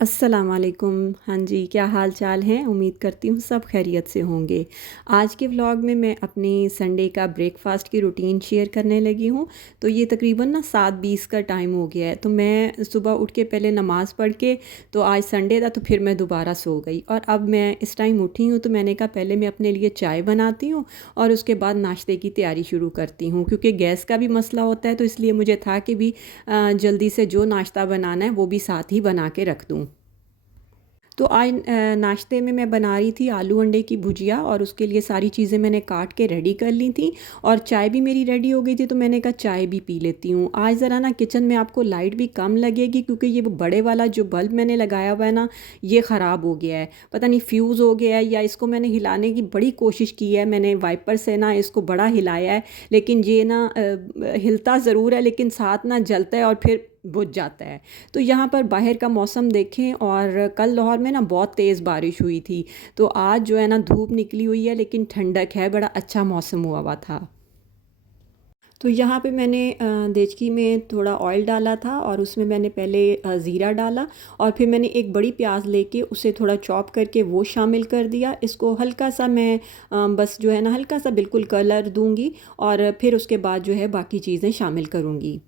अस्सलाम वालेकुम। हाँ जी, क्या हाल चाल हैं? उम्मीद करती हूँ सब खैरियत से होंगे। आज के व्लॉग में मैं अपनी संडे का ब्रेकफ़ास्ट की रूटीन शेयर करने लगी हूँ। तो ये तकरीबन ना 7:20 का टाइम हो गया है। तो मैं सुबह उठ के पहले नमाज़ पढ़ के, तो आज संडे था तो फिर मैं दोबारा सो गई और अब मैं इस टाइम उठी हूँ तो मैंने कहा पहले मैं अपने लिए चाय बनाती हूँ और उसके बाद नाश्ते की तैयारी शुरू करती हूँ, क्योंकि गैस का भी मसला होता है। तो इसलिए मुझे था कि भी जल्दी से जो नाश्ता बनाना है वो भी साथ ही बना के रख दूँ। तो आज नाश्ते में मैं बना रही थी आलू अंडे की भुजिया और उसके लिए सारी चीज़ें मैंने काट के रेडी कर ली थी और चाय भी मेरी रेडी हो गई थी। तो मैंने कहा चाय भी पी लेती हूँ। आज ज़रा ना किचन में आपको लाइट भी कम लगेगी, क्योंकि ये वो बड़े वाला जो बल्ब मैंने लगाया हुआ है ना, ये ख़राब हो गया है। पता नहीं फ्यूज़ हो गया है या इसको मैंने हिलाने की बड़ी कोशिश की है, मैंने वाइपर से ना इसको बड़ा हिलाया है, लेकिन ये ना हिलता ज़रूर है लेकिन साथ ना जलता है और फिर बुझ जाता है। तो यहाँ पर बाहर का मौसम देखें, और कल लाहौर में ना बहुत तेज़ बारिश हुई थी। तो आज जो है ना धूप निकली हुई है लेकिन ठंडक है, बड़ा अच्छा मौसम हुआ हुआ था। तो यहाँ पे मैंने देचकी में थोड़ा ऑयल डाला था और उसमें मैंने पहले ज़ीरा डाला और फिर मैंने एक बड़ी प्याज लेके उसे थोड़ा चॉप करके वो शामिल कर दिया। इसको हल्का सा मैं बस जो है ना हल्का सा बिल्कुल कलर दूंगी और फिर उसके बाद जो है बाकी चीज़ें शामिल करूँगी।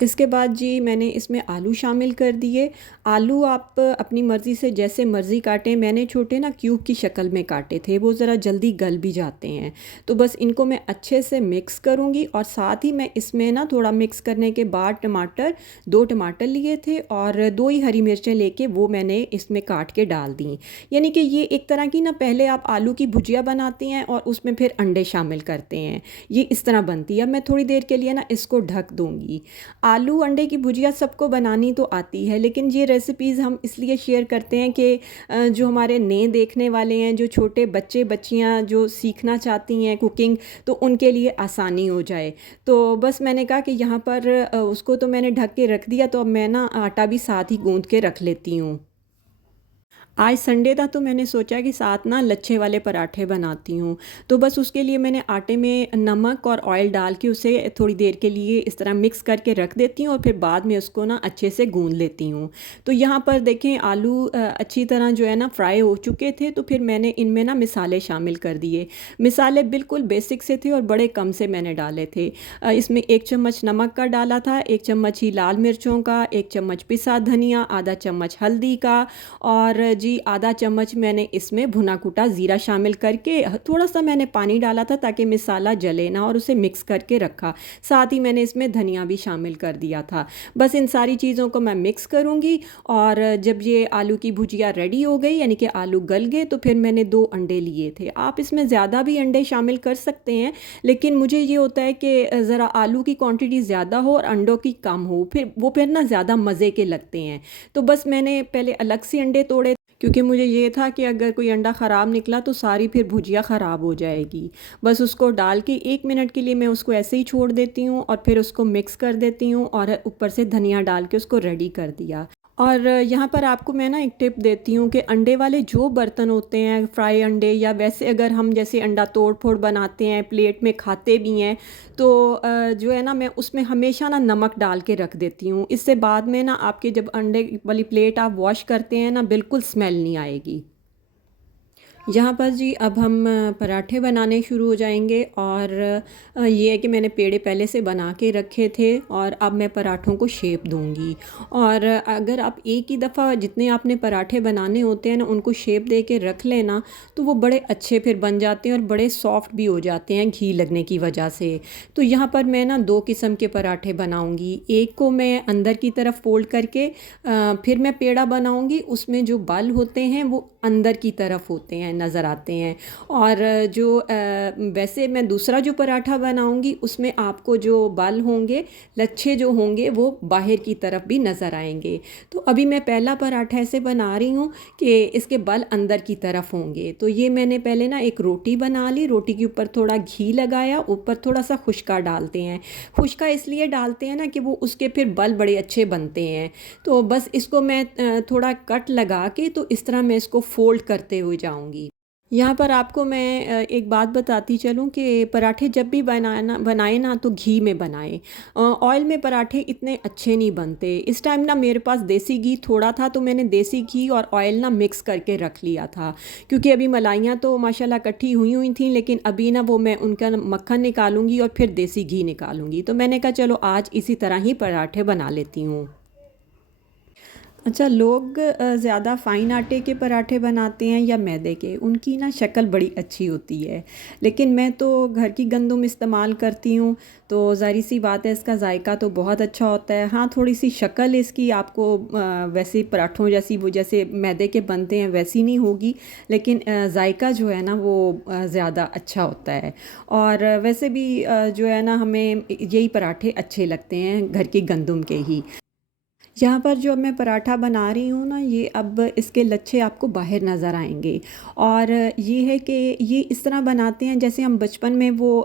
इसके बाद जी मैंने इसमें आलू शामिल कर दिए। आलू आप अपनी मर्ज़ी से जैसे मर्ज़ी काटें, मैंने छोटे ना क्यूब की शक्ल में काटे थे, वो ज़रा जल्दी गल भी जाते हैं। तो बस इनको मैं अच्छे से मिक्स करूँगी और साथ ही मैं इसमें ना थोड़ा मिक्स करने के बाद टमाटर, 2 टमाटर लिए थे और 2 ही हरी मिर्चें लेके वो मैंने इसमें काट के डाल दी। यानी कि ये एक तरह की ना, पहले आप आलू की भुजिया बनाती हैं और उसमें फिर अंडे शामिल करते हैं, ये इस तरह बनती है। अब मैं थोड़ी देर के लिए ना इसको ढक दूँगी। आलू अंडे की भुजिया सबको बनानी तो आती है, लेकिन ये रेसिपीज़ हम इसलिए शेयर करते हैं कि जो हमारे नए देखने वाले हैं, जो छोटे बच्चे बच्चियां जो सीखना चाहती हैं कुकिंग, तो उनके लिए आसानी हो जाए। तो बस मैंने कहा कि यहाँ पर उसको तो मैंने ढक के रख दिया, तो अब मैं ना आटा भी साथ ही गूंद के रख लेती हूँ। आज संडे था तो मैंने सोचा कि साथ ना लच्छे वाले पराठे बनाती हूँ। तो बस उसके लिए मैंने आटे में नमक और ऑयल डाल के उसे थोड़ी देर के लिए इस तरह मिक्स करके रख देती हूँ और फिर बाद में उसको ना अच्छे से गूंद लेती हूँ। तो यहाँ पर देखें आलू अच्छी तरह जो है ना फ्राई हो चुके थे, तो फिर मैंने इनमें ना मिसाले शामिल कर दिए। मिसाले बिल्कुल बेसिक से थे और बड़े कम से मैंने डाले थे। इसमें 1 चम्मच नमक का डाला था, 1 चम्मच ही लाल मिर्चों का, 1 चम्मच पिसा धनिया, आधा चम्मच हल्दी का और जी आधा चम्मच मैंने इसमें भुना कुटा ज़ीरा शामिल करके थोड़ा सा मैंने पानी डाला था ताकि मसाला जले ना, और उसे मिक्स करके रखा। साथ ही मैंने इसमें धनिया भी शामिल कर दिया था। बस इन सारी चीज़ों को मैं मिक्स करूँगी और जब ये आलू की भुजिया रेडी हो गई, यानी कि आलू गल गए, तो फिर मैंने 2 अंडे लिए थे। आप इसमें ज़्यादा भी अंडे शामिल कर सकते हैं, लेकिन मुझे ये होता है कि ज़रा आलू की क्वांटिटी ज़्यादा हो और अंडों की कम हो, फिर ना ज़्यादा मज़े के लगते हैं। तो बस मैंने पहले अलग से अंडे तोड़े, क्योंकि मुझे ये था कि अगर कोई अंडा ख़राब निकला तो सारी फिर भुजिया ख़राब हो जाएगी। बस उसको डाल के 1 मिनट के लिए मैं उसको ऐसे ही छोड़ देती हूँ और फिर उसको मिक्स कर देती हूँ और ऊपर से धनिया डाल के उसको रेडी कर दिया। और यहाँ पर आपको मैं ना एक टिप देती हूँ कि अंडे वाले जो बर्तन होते हैं, फ्राई अंडे, या वैसे अगर हम जैसे अंडा तोड़ फोड़ बनाते हैं, प्लेट में खाते भी हैं, तो जो है ना मैं उसमें हमेशा ना नमक डाल के रख देती हूँ। इससे बाद में ना आपके जब अंडे वाली प्लेट आप वॉश करते हैं ना, बिल्कुल स्मेल नहीं आएगी। यहाँ पर जी अब हम पराठे बनाने शुरू हो जाएंगे, और ये है कि मैंने पेड़े पहले से बना के रखे थे और अब मैं पराठों को शेप दूंगी। और अगर आप एक ही दफ़ा जितने आपने पराठे बनाने होते हैं ना उनको शेप दे के रख लेना, तो वो बड़े अच्छे फिर बन जाते हैं और बड़े सॉफ्ट भी हो जाते हैं घी लगने की वजह से। तो यहाँ पर मैं ना 2 किस्म के पराठे बनाऊँगी। एक को मैं अंदर की तरफ फोल्ड करके फिर मैं पेड़ा बनाऊँगी, उसमें जो बाल होते हैं वो अंदर की तरफ होते हैं, नज़र आते हैं। और जो वैसे मैं दूसरा जो पराठा बनाऊंगी उसमें आपको जो बाल होंगे, लच्छे जो होंगे, वो बाहर की तरफ भी नज़र आएंगे। तो अभी मैं पहला पराठा ऐसे बना रही हूँ कि इसके बाल अंदर की तरफ होंगे। तो ये मैंने पहले ना एक रोटी बना ली, रोटी के ऊपर थोड़ा घी लगाया, ऊपर थोड़ा सा खुशका डालते हैं। खुशका इसलिए डालते हैं ना कि वो उसके फिर बाल बड़े अच्छे बनते हैं। तो बस इसको मैं थोड़ा कट लगा के, तो इस तरह मैं इसको फोल्ड करते हुए जाऊंगी। यहाँ पर आपको मैं एक बात बताती चलूँ कि पराठे जब भी बनाना बनाए ना तो घी में बनाएं। ऑयल में पराठे इतने अच्छे नहीं बनते। इस टाइम ना मेरे पास देसी घी थोड़ा था, तो मैंने देसी घी और ऑयल ना मिक्स करके रख लिया था, क्योंकि अभी मलाइयाँ तो माशाल्लाह इकट्ठी हुई हुई थी, लेकिन अभी ना वो मैं उनका मक्खन निकालूंगी और फिर देसी घी निकालूंगी। तो मैंने कहा चलो आज इसी तरह ही पराठे बना लेती हूँ। अच्छा, लोग ज़्यादा फ़ाइन आटे के पराठे बनाते हैं या मैदे के, उनकी ना शक्ल बड़ी अच्छी होती है। लेकिन मैं तो घर की गंदुम इस्तेमाल करती हूँ, तो ज़ाहिर सी बात है इसका जायका तो बहुत अच्छा होता है। हाँ, थोड़ी सी शक्ल इसकी आपको वैसे पराठों जैसी, वो जैसे मैदे के बनते हैं वैसी नहीं होगी, लेकिन जायका जो है ना वो ज़्यादा अच्छा होता है। और वैसे भी जो है ना हमें यही पराठे अच्छे लगते हैं, घर की गंदुम के ही। यहाँ पर जो मैं पराठा बना रही हूँ ना, ये अब इसके लच्छे आपको बाहर नज़र आएंगे। और ये है कि ये इस तरह बनाते हैं जैसे हम बचपन में वो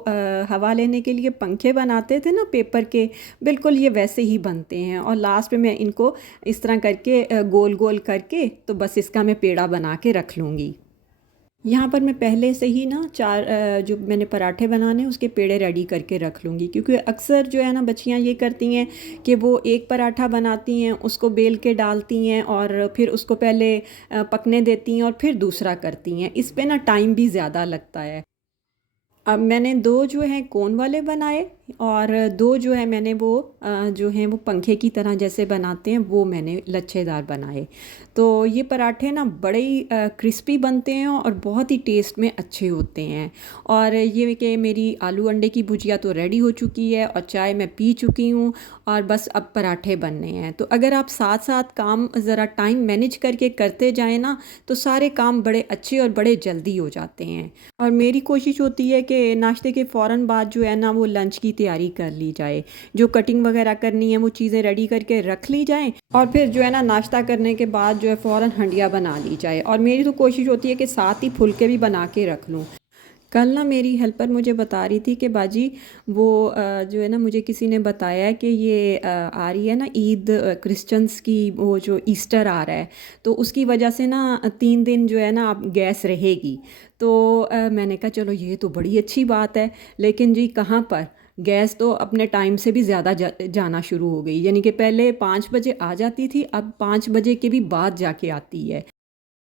हवा लेने के लिए पंखे बनाते थे ना पेपर के, बिल्कुल ये वैसे ही बनते हैं। और लास्ट में मैं इनको इस तरह करके गोल गोल करके तो बस इसका मैं पेड़ा बना के रख लूँगी। यहाँ पर मैं पहले से ही ना चार जो मैंने पराठे बनाने हैं उसके पेड़े रेडी करके रख लूँगी, क्योंकि अक्सर जो है ना बच्चियाँ ये करती हैं कि वो एक पराठा बनाती हैं, उसको बेल के डालती हैं और फिर उसको पहले पकने देती हैं और फिर दूसरा करती हैं। इस पे ना टाइम भी ज़्यादा लगता है। अब मैंने दो जो हैं कोन वाले बनाए और दो जो है मैंने वो जो हैं वो पंखे की तरह जैसे बनाते हैं वो मैंने लच्छेदार बनाए। तो ये पराठे ना बड़े ही क्रिस्पी बनते हैं और बहुत ही टेस्ट में अच्छे होते हैं। और ये कि मेरी आलू अंडे की भुजिया तो रेडी हो चुकी है और चाय मैं पी चुकी हूँ, और बस अब पराठे बनने हैं। तो अगर आप साथ साथ काम ज़रा टाइम मैनेज करके करते जाएँ ना, तो सारे काम बड़े अच्छे और बड़े जल्दी हो जाते हैं। और मेरी कोशिश होती है कि नाश्ते के फ़ौरन बाद जो है ना वो लंच की तैयारी कर ली जाए। जो कटिंग वगैरह करनी है वो चीज़ें रेडी करके रख ली जाएँ, और फिर जो है ना नाश्ता करने के बाद जो है फ़ौरन हंडिया बना ली जाए। और मेरी तो कोशिश होती है कि साथ ही फुलके भी बना के रख लूँ। कल ना मेरी हेल्पर मुझे बता रही थी कि बाजी वो जो है ना मुझे किसी ने बताया है कि ये आ रही है ना ईद, क्रिश्चियंस की, वो जो ईस्टर आ रहा है, तो उसकी वजह से ना 3 दिन जो है ना अब गैस रहेगी। तो मैंने कहा चलो ये तो बड़ी अच्छी बात है, लेकिन जी कहाँ पर गैस तो अपने टाइम से भी ज़्यादा जाना शुरू हो गई। यानी कि पहले 5 बजे आ जाती थी, अब 5 बजे के भी बाद जाके आती है।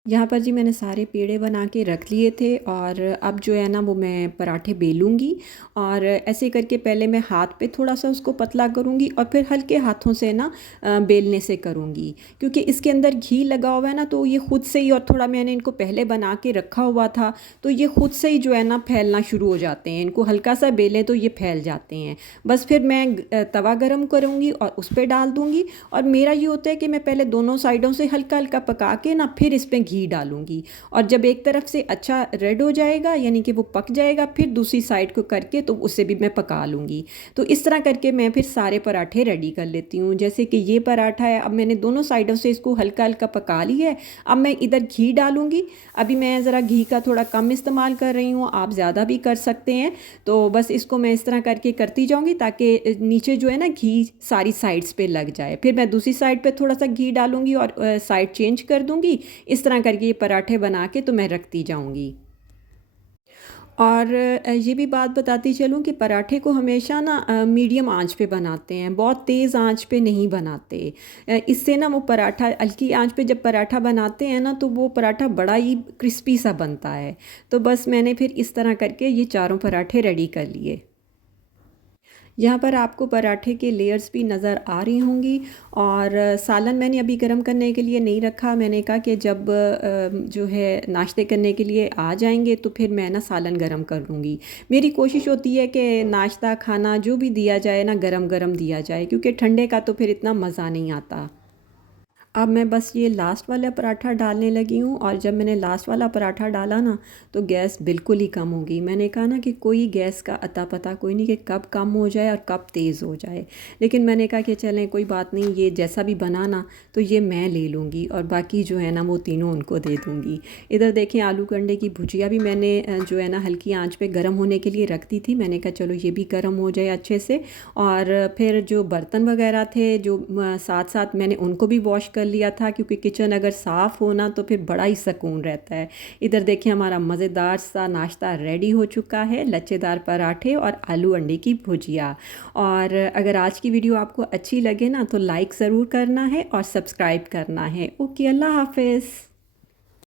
यहाँ पर जी मैंने सारे पेड़े बना के रख लिए थे, और अब जो है ना वो मैं पराठे बेलूँगी। और ऐसे करके पहले मैं हाथ पे थोड़ा सा उसको पतला करूँगी और फिर हल्के हाथों से ना बेलने से करूँगी, क्योंकि इसके अंदर घी लगा हुआ है ना, तो ये खुद से ही, और थोड़ा मैंने इनको पहले बना के रखा हुआ था, तो ये खुद से ही जो है ना फैलना शुरू हो जाते हैं। इनको हल्का सा बेलें तो ये फैल जाते हैं। बस फिर मैं तवा गरम करूँगी और उस पर डाल दूँगी। और मेरा ये होता है कि मैं पहले दोनों साइडों से हल्का हल्का पका के ना फिर इस पर घी डालूंगी। और जब एक तरफ से अच्छा रेड हो जाएगा, यानी कि वो पक जाएगा, फिर दूसरी साइड को करके तो उसे भी मैं पका लूँगी। तो इस तरह करके मैं फिर सारे पराठे रेडी कर लेती हूँ। जैसे कि ये पराठा है, अब मैंने दोनों साइडों से इसको हल्का हल्का पका लिया है। अब मैं इधर घी डालूँगी। अभी मैं ज़रा घी का थोड़ा कम इस्तेमाल कर रही हूँ, आप ज़्यादा भी कर सकते हैं। तो बस इसको मैं इस तरह करके करती जाऊँगी ताकि नीचे जो है ना घी सारी साइड्स पे लग जाए। फिर मैं दूसरी साइड पे थोड़ा सा घी डालूँगी और साइड चेंज कर दूँगी। इस तरह करके ये पराठे बना के तो मैं रखती जाऊँगी। और ये भी बात बताती चलूँ कि पराठे को हमेशा ना मीडियम आंच पे बनाते हैं, बहुत तेज़ आंच पे नहीं बनाते। इससे ना वो पराठा हल्की आंच पे जब पराठा बनाते हैं ना, तो वो पराठा बड़ा ही क्रिस्पी सा बनता है। तो बस मैंने फिर इस तरह करके ये चारों पराठे रेडी कर लिए। यहाँ पर आपको पराठे के लेयर्स भी नज़र आ रही होंगी। और सालन मैंने अभी गर्म करने के लिए नहीं रखा। मैंने कहा कि जब जो है नाश्ते करने के लिए आ जाएंगे तो फिर मैं ना सालन गर्म कर लूँगी। मेरी कोशिश होती है कि नाश्ता खाना जो भी दिया जाए ना गरम गरम दिया जाए, क्योंकि ठंडे का तो फिर इतना मज़ा नहीं आता। अब मैं बस ये लास्ट वाला पराठा डालने लगी हूँ, और जब मैंने लास्ट वाला पराठा डाला ना, तो गैस बिल्कुल ही कम हो गई। मैंने कहा ना कि कोई गैस का अता पता कोई नहीं कि कब कम हो जाए और कब तेज़ हो जाए। लेकिन मैंने कहा कि चलें कोई बात नहीं, ये जैसा भी बना ना तो ये मैं ले लूँगी, और बाकी जो है ना वो तीनों उनको दे दूँगी। इधर देखें आलू कंडे की भुजिया भी मैंने जो है ना हल्की आँच पे गर्म होने के लिए रख दी थी। मैंने कहा चलो ये भी गर्म हो जाए अच्छे से। और फिर जो बर्तन वगैरह थे जो साथ साथ मैंने उनको भी वॉश कर कर लिया था, क्योंकि किचन अगर साफ़ हो ना तो फिर बड़ा ही सुकून रहता है। इधर देखिए हमारा मज़ेदार सा नाश्ता रेडी हो चुका है, लच्छेदार पराठे और आलू अंडे की भुजिया। और अगर आज की वीडियो आपको अच्छी लगे ना तो लाइक ज़रूर करना है और सब्सक्राइब करना है। ओके, अल्लाह हाफ़िज़।